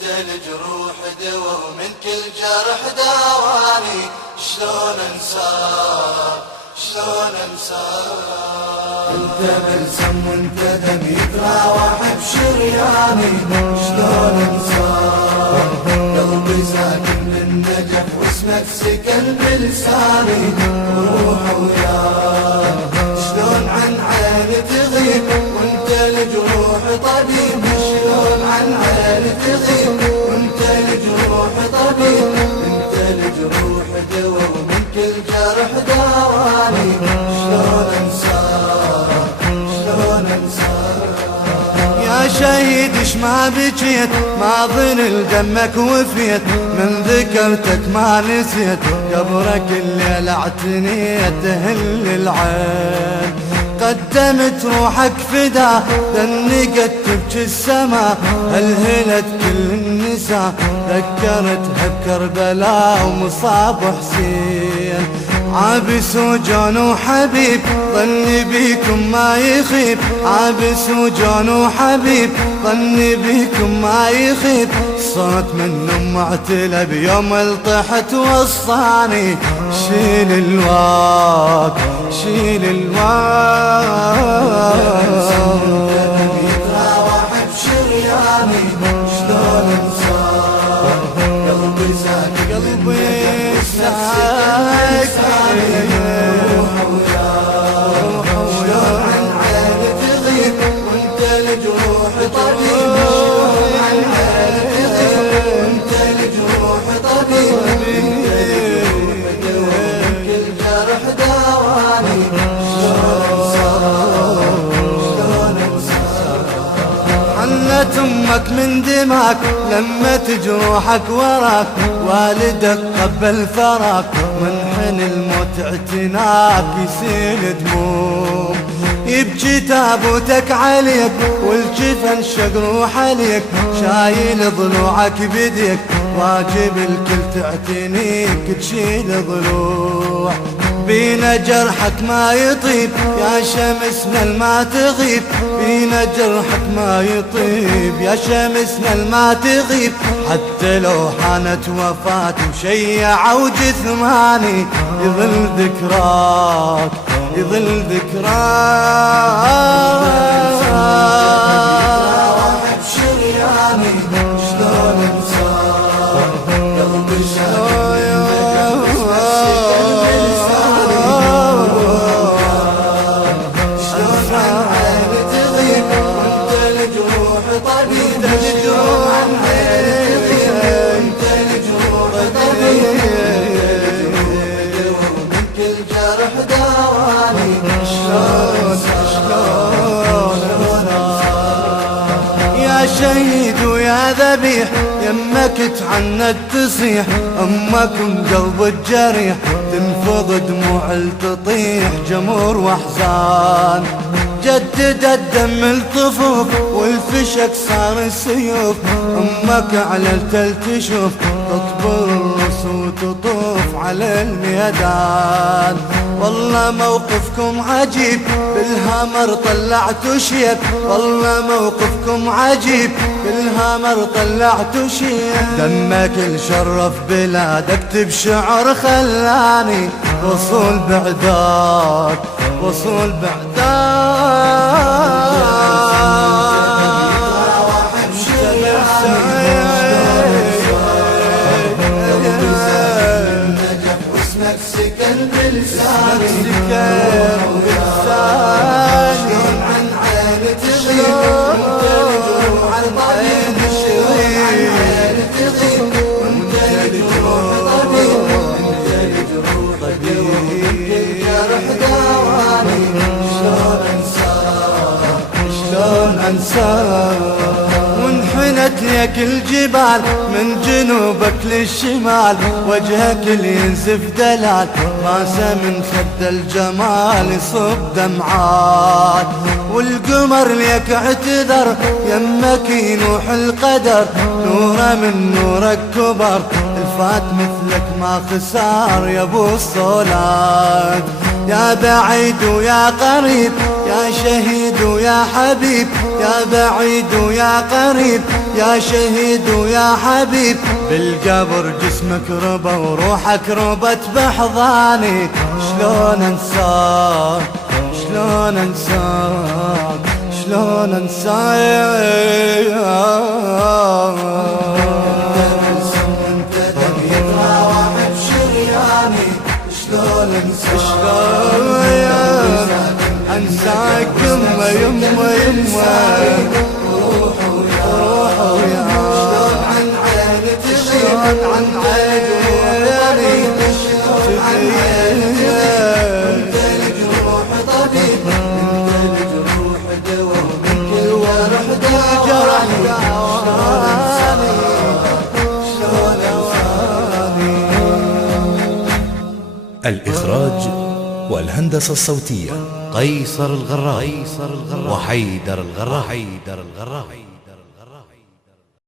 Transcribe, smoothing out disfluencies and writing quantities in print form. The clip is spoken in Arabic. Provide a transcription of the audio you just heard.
وانت الجروح دوا ومن كل جرح داواني. شلون انساك شلون انساك؟ انت بلسم وانت دم يتراوح بشرياني. شلون انساك؟ قلبي ساكن بالنجف واسمك سكن بلساني. روح وياك شلون عن عيني تغيب وانت الجروح طبيب. شلون عن عيني تغيب وانت الجروح طبيب. انت الجروح دوا ومن كل جرح داواني. شلون انساك شلون انساك؟ يا شهيد اش ما بجيت ما ظن دمك وفيت. من ذكرتك ما نسيت قبرك الليل اعتنيت. تهل العين قدمت روحك فدا دنقت تبكي السما. هلهلت كل النساء ذكرتها بكربلاء ومصاب حسين. عابس وجان وحبيب ظني بيكم ما يخيب. عابس وجان وحبيب ظني بيكم ما يخيب. صوت منهم معتلى بيوم الطحت وصاني. شيل الواق شيل الواق. يتراوح بشرياني. شلون انساك؟ قلبي ساكن قلبي ساكن. روح وياك شلون عن عيني تغيب وانت الجروح طبيب. شلون عن عيني تغيب وانت الجروح طبيب. انت الجروح دوا ومن كل جرح داواني. حنت امك من دماك لما تجروحك وراك. والدك قبل فراك منحن الموت اعتناك. يسيل دموم يبكي تابوتك عليك والجفن شقروح عليك. شايل ضلوعك بيديك واجب الكل تعتنيك. تشيل ضلوع بينا جرحك ما يطيب يا شمسنا الما تغيب. بينا جرحك ما يطيب يا شمسنا الما تغيب. حتى لو حانت وفاة وشيعوا جثماني يظل ذكراك يظل ذكراك. بشرياني شلون انساك؟ قلبي شايل شهيد ويا ذبيح. يمك تعنت تصيح امك قلب الجريح. تنفض دموع تطيح جمر واحزان. جدد الدم الطفوف والفشك صار السيوف. امك على التل تشوف تطبر الرس وتطوف على الميدان. والله موقفكم عجيب بالهامر طلعتوا شيب. والله موقفكم عجيب بالهامر طلعتوا شيب. دمك الشرف بلادك اكتب شعر خلاني. وصول بعدك وصول بعدك. سكن بلساني. شلون عن عيني تغيب وانت الجروح طبيب. شلون عن عيني تغيب وانت الجروح طبيب. انت الجروح دوا ومن كل جرح داواني. شلون انساك شلون انساك؟ وانحنت لك الجبال من جنوبك للشمال. وجهك اللي ينزف دلال راسه من خد الجمال يصب دمعات. والقمر ليك اعتذر يمك ينوح القدر. نوره من نورك كبر الفات مثلك ما خسار يا ابو الصولات. يا بعيد ويا قريب، يا شهيد ويا حبيب، يا بعيد ويا قريب، يا شهيد ويا حبيب. بالقبر جسمك ربى وروحك ربت بحضاني، شلون انساك شلون انساك شلون انساك. انت يتراوح بشرياني، شلون انساك شلون انساك. يمه يمه يمه روح ويا شلون عن عيني تغيب، عن عيني انت الجروح طبيب، انت الجروح دوا، الجرح داواني، شلون انساني. الإخراج والهندسة الصوتية قيصر الغراء وحيدر الغراء.